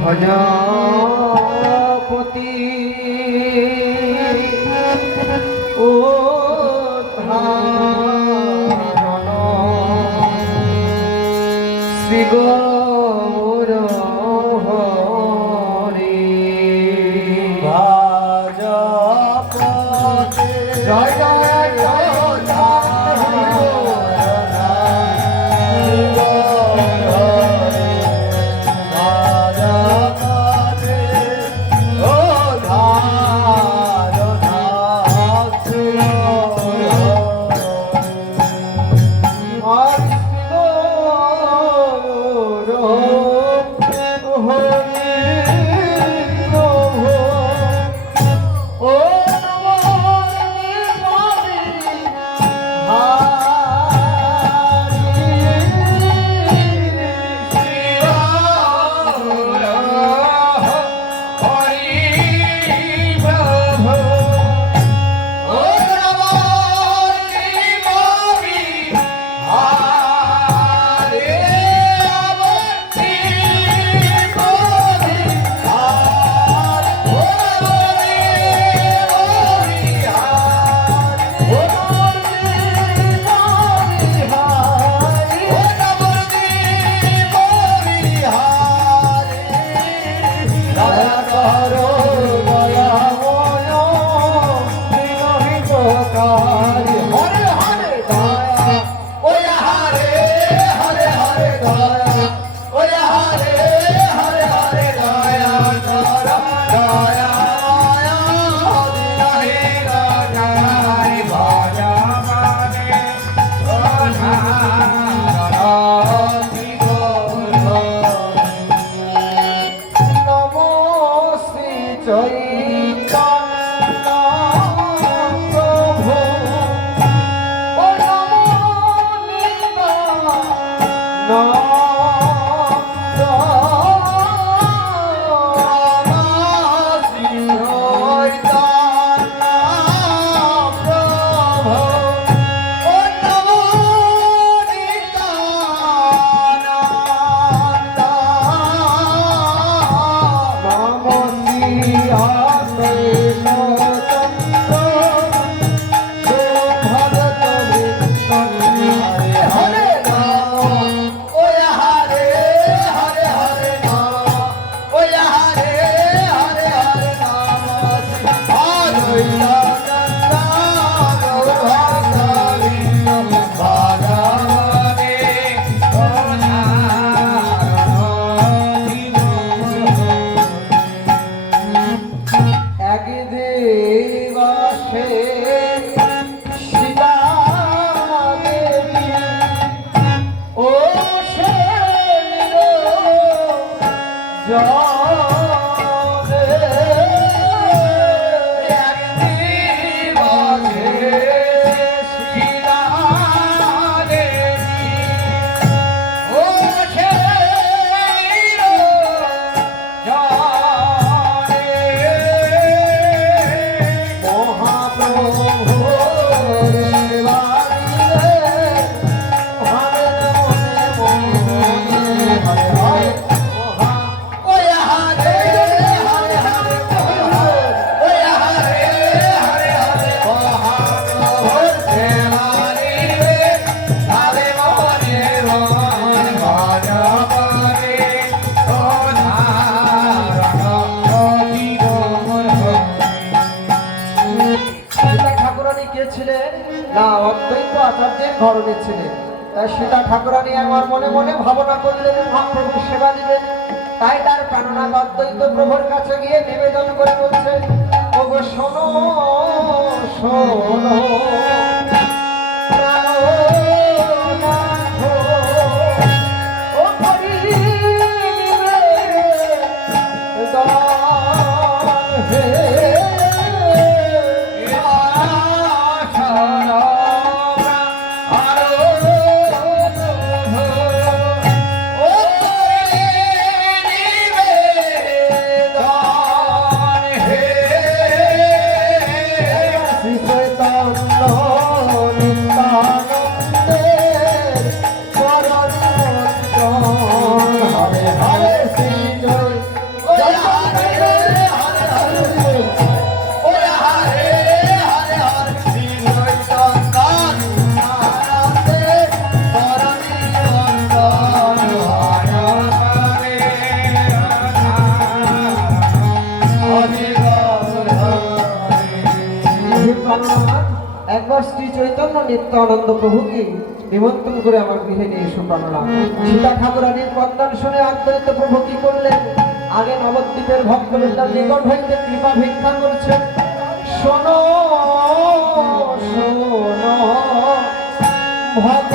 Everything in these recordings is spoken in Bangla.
ভজপতি ও ধারণ শ্রী গৌর হরি ভজপতি জয় জয় জয় ধরনের ছিলেন। তাই সীতা ঠাকুরানী আমার মনে মনে ভাবনা করলেন মহাপ্রভু সেবা দিবেন। তাই তার প্রাণনাথ অদ্বৈত প্রভুর কাছে গিয়ে নিবেদন করে বলছে, ওগো শোনো শোনো Oh শ্রী চৈতন্য নিত্যানন্দ প্রভুকে নিমন্ত্রণ করে আমার গৃহে নিয়ে এসো প্রাণনা। সীতা ঠাকুরানীর কন্দান শুনে অদ্বৈত প্রভু কি করলেন? আগে নবদ্বীপের ভক্তবৃন্দার নিকট হইতে কৃপা ভিক্ষা করছেন। শোনো শোনো ভক্ত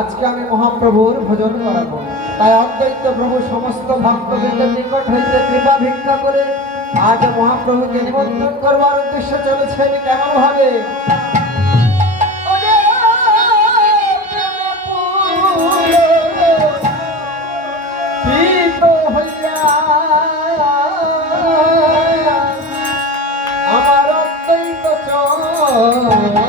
আজকে আমি মহাপ্রভুর ভজন করাবো। তাই অদ্বৈত প্রভু সমস্ত ভক্তবৃন্দের নিকট হইতে কৃপা ভিক্ষা করে আজ মহাপ্রভুকে নিমন্ত্রণ করবার উদ্দেশ্যে চলেছেন। কেমন ভাবে? আমার অদ্বৈত চরণে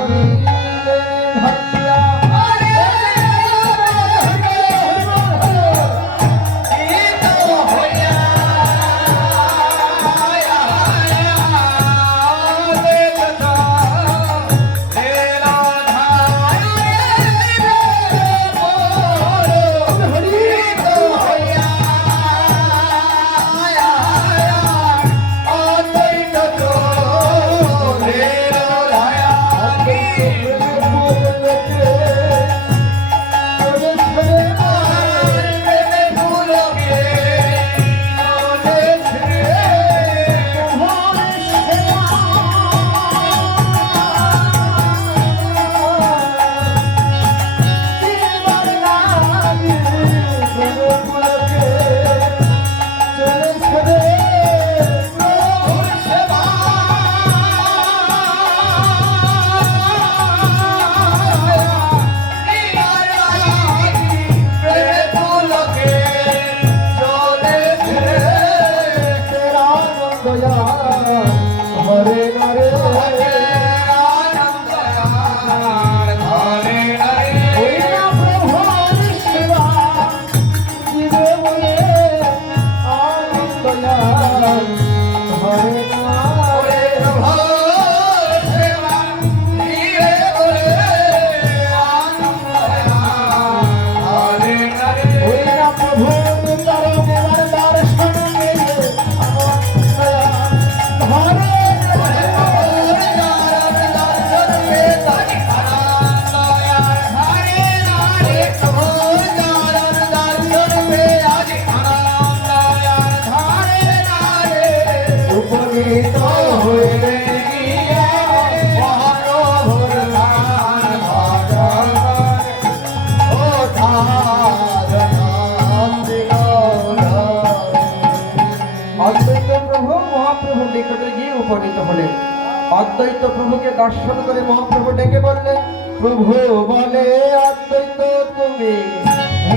অদ্বৈত প্রভুকে দর্শন করে মহাপ্রভু ডেকে বললেন, প্রভু বলে অদ্বৈত তুমি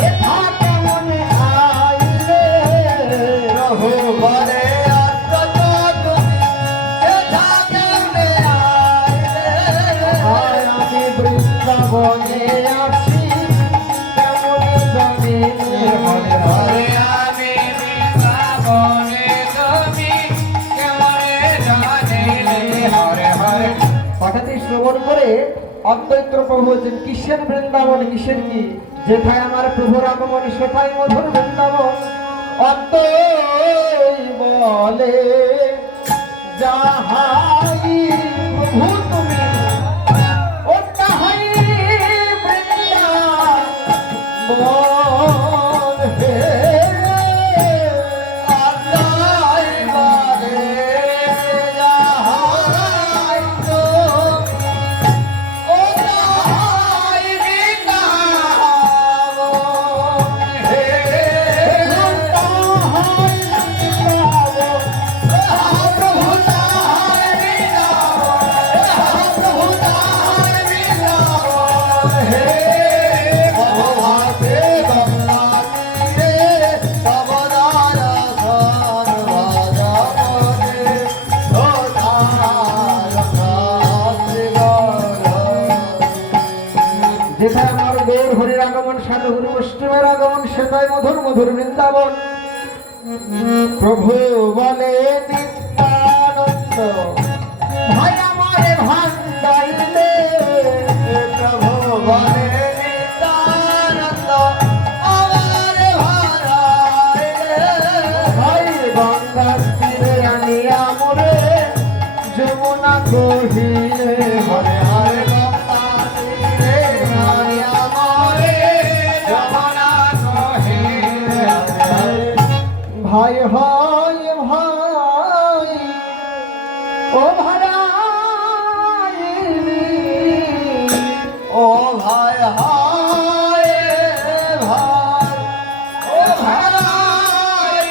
কেমন আইলে? প্রভু বলে অদ্বৈত তুমি আইলে? আমি বৃন্দাবনে আছি কেমন জানি হরে হরে। আমি বৃন্দাবনে তুমি কেমন জানি হরে হরে। কথাটি শ্রবণ করে অদ্বৈত প্রভু বলছেন, কিসের বৃন্দাবন, কিসের কি? যেথায় আমার প্রভুর আগমন সেথায় মধুর বৃন্দাবন। অদ্বৈ বলে যাহাই প্রভু তুমি ও তাহাই বৃন্দাবন হে। অদ্বৈ বলে যাহাই মধুর মধুর বৃন্দাবন। প্রভু বলে নিত্যানন্দ ভাই আমারে ভান্ডাইলে, প্রভু বলে নিত্যানন্দ আমারে ভাড়াইলে, ভাই গঙ্গার তীরে আনিয়া মোরে যমুনা কহিলে, হরে হরে গঙ্গা তীরে আনিয়া মোরে যমুনা কহিলে, ভাই হয় ভাই ও ভাড়াইলি, ও ভাই হায় ভাই ও ভাই,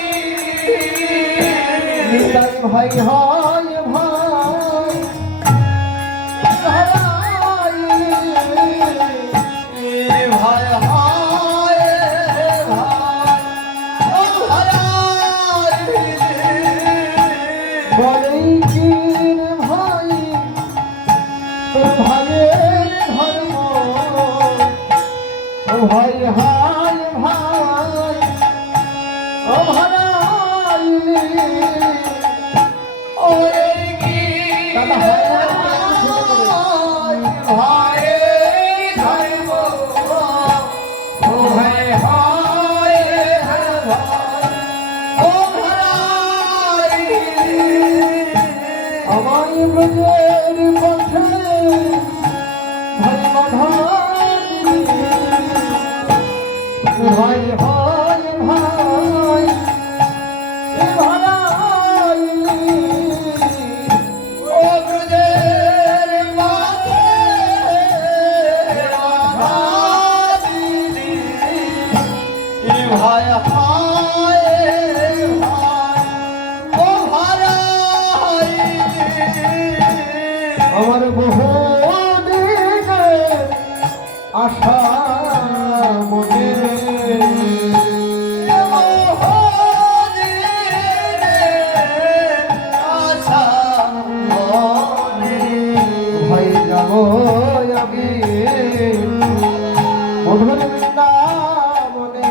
নিতাই ভাই হয় ভাই ভাড়াইলি, ভাই হায় ভাই ও ভাই, বলেই কি রে ভাই তোর ভাইয়ের ধর্ম, ও ভাই হায় ভাই ও ভাড়াইলি, ওরে কি দাদা হয় না? ভাই ধর্ম, ও ভাই হায় ভাই ও ভাই, আমায় ব্রজের পথে ভাই বাধাইলি, ভাই হয় ভাই এ ভাড়াইলি, ও ব্রজের মাঝে বাঁধিলি, ভাই হায় ভাই ও ভাই, আমার বহু দিনের আশা মনে, ভাই যাব আমি মধুর বৃন্দাবনে,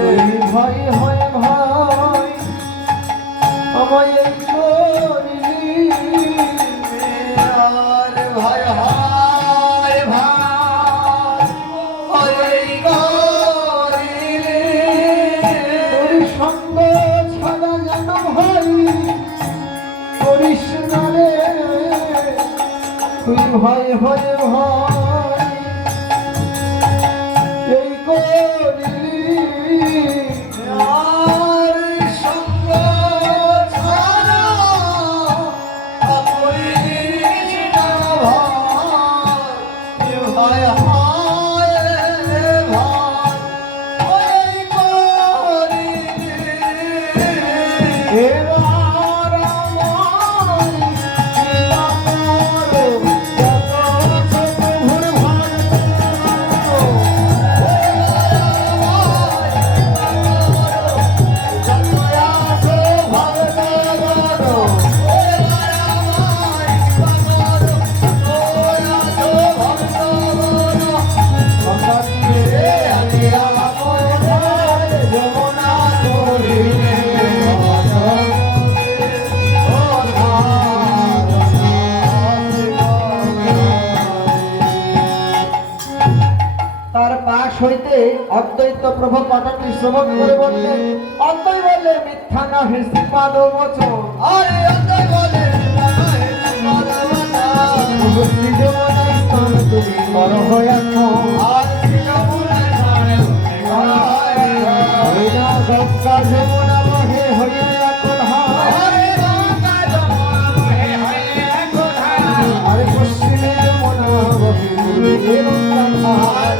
তুই ভাই হয় ভাই আমায় এই করলি, ভাই হায় ভাই করিলে, তোর সঙ্গ ছাড়া যেন ভাই করিস না রে, তুই ভাই হয়ে ভাই এই করলি, আর সঙ্গ ছাড়া করিস না ভাই, ভাই হায় ভাই ওই করিলে, এবার আমায় চিন্তা করো, যত প্রভুর ভাই তার পাশ হইতে অদ্বৈত প্রভু কথাটি শ্রবণ করে বললেন, অদ্বৈ বলে মিথ্যা না হেসি পাদ বচন, আরে অন্তর বলে প্রভু শ্রী যমুনায় স্নান তুমি কর হয়াখন, হইনা গঙ্গা যমুনা বহে হইয়া কোথায়, আরে পশ্চিমে যমুনা বহে পূর্বে গঙ্গা ঘাট,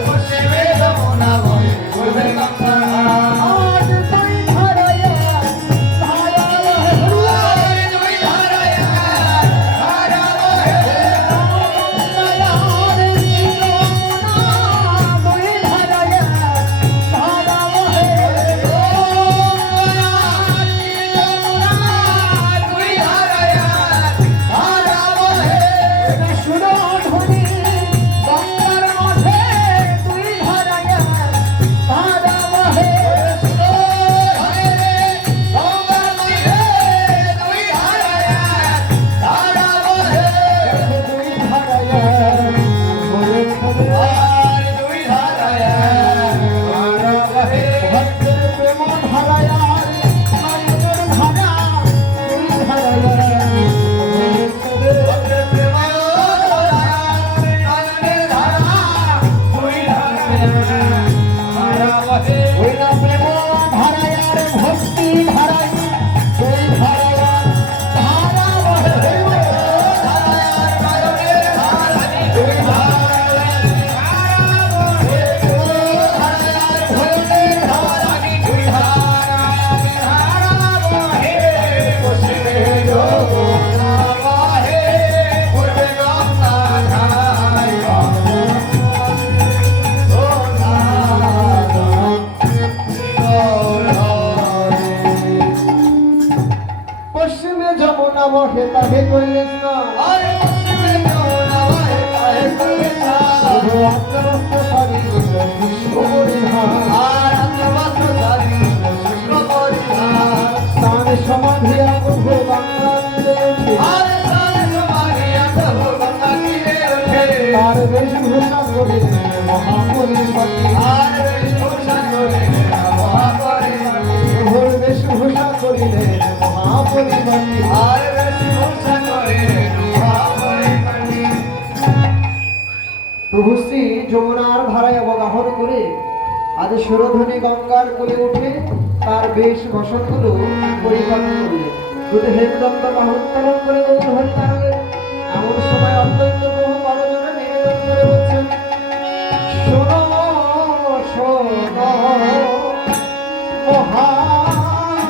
আজ তুই ধারায়া ধারা বহে, হেতাহে করিলেন না আর পশ্চিমে যমুনা বাহে বাহে করে স্নান। প্রভু অন্তরস্থ শরীরে পুষ্প পরিধান আর আত্মবস্ত্র ধারী শুষ্ক পরিধান। স্নান সমাধি প্রভু বাংলার তীরে উঠে আর স্নানে সমাধিয়া প্রভু গঙ্গা তীরে ওঠে। তার বেশভূষা করিলেন মহাপরিপাটি আর বেশভূষা করে মহাপরিপাটি। প্রভুর বেশভূষা করিলেন মহাপরিপাটি আর বেশভূষা করে মহাপরিপাটি। প্রভু শ্রী যমুনার ধারায় অবগাহন করে আজ সুরধ্বনি গঙ্গার কোলে উঠে তার বেশ বসনগুলো পরিপালন করলেন দুটো হেমদন্ত বাহুত্তোলন করে গৌর হরি দাঁড়ালেন এমন সময় অত্যন্ত প্রভু বড়জনে নিবেদন করে বলছেন শোনো শোনো মহাপ্রভু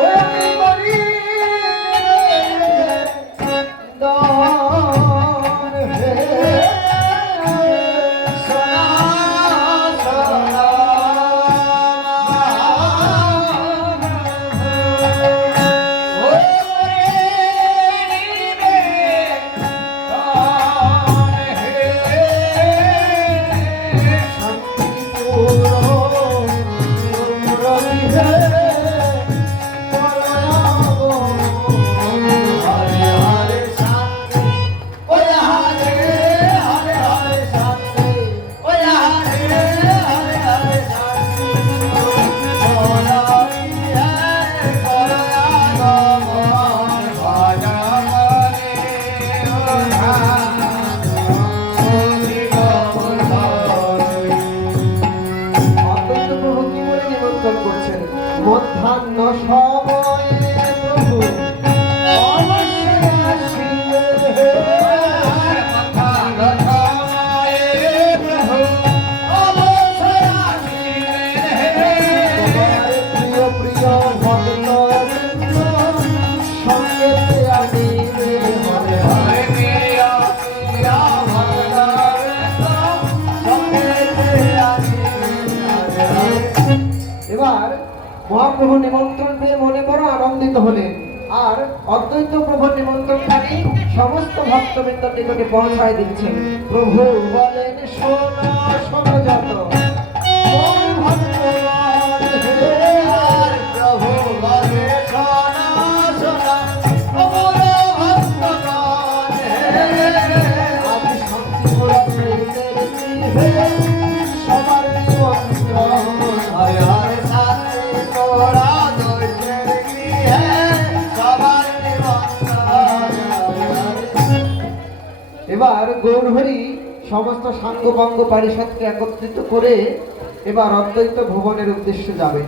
ওই আমি বলি দান হে সোনা সোনা ওরে নিবে কান হে। হরে হরে শান্তি ওরে হরে হরে হরে শান্তি ওরে হরে হরে হরে শান্তি। করণি হে করয়াগমন ভজমনে ওঝা শ্রীগমধরি। অত্যন্ত প্রভু কি বলে নিমন্ত্রণ করছেন মধ্যাহ্ন সময়ে প্রভু অবশ্যই আসিবেন হে। তোমার প্রিয় ভক্তবৃন্দ সঙ্গেতে আনিবে হরে হরে। এবার মহাপ্রভু নিমন্ত্রণ পেয়ে মনে বড় আনন্দিত হলেন আর অদ্বৈত প্রভুর নিমন্ত্রণকারী সমস্ত ভক্তবৃন্দের নিকটে পৌঁছায় দিচ্ছেন প্রভু বলেন শোনো শোনো যত কোন ভক্তগণ হে। প্রভু বলে সোনা সোনা অমর ভক্তগণ হে। আমি শান্তিপুরা প্রেমের গৃহে সবার নিমন্ত্রণ হরে হরে শান্তি তোরা দৈত্যের গৃহে সবার নিমন্ত্রণ। হরে হরে। এবার গৌরহরি সমস্ত সাঙ্গ পাঙ্গ পারিষদকে একত্রিত করে এবার অদ্বৈত ভুবনের উদ্দেশ্যে যাবেন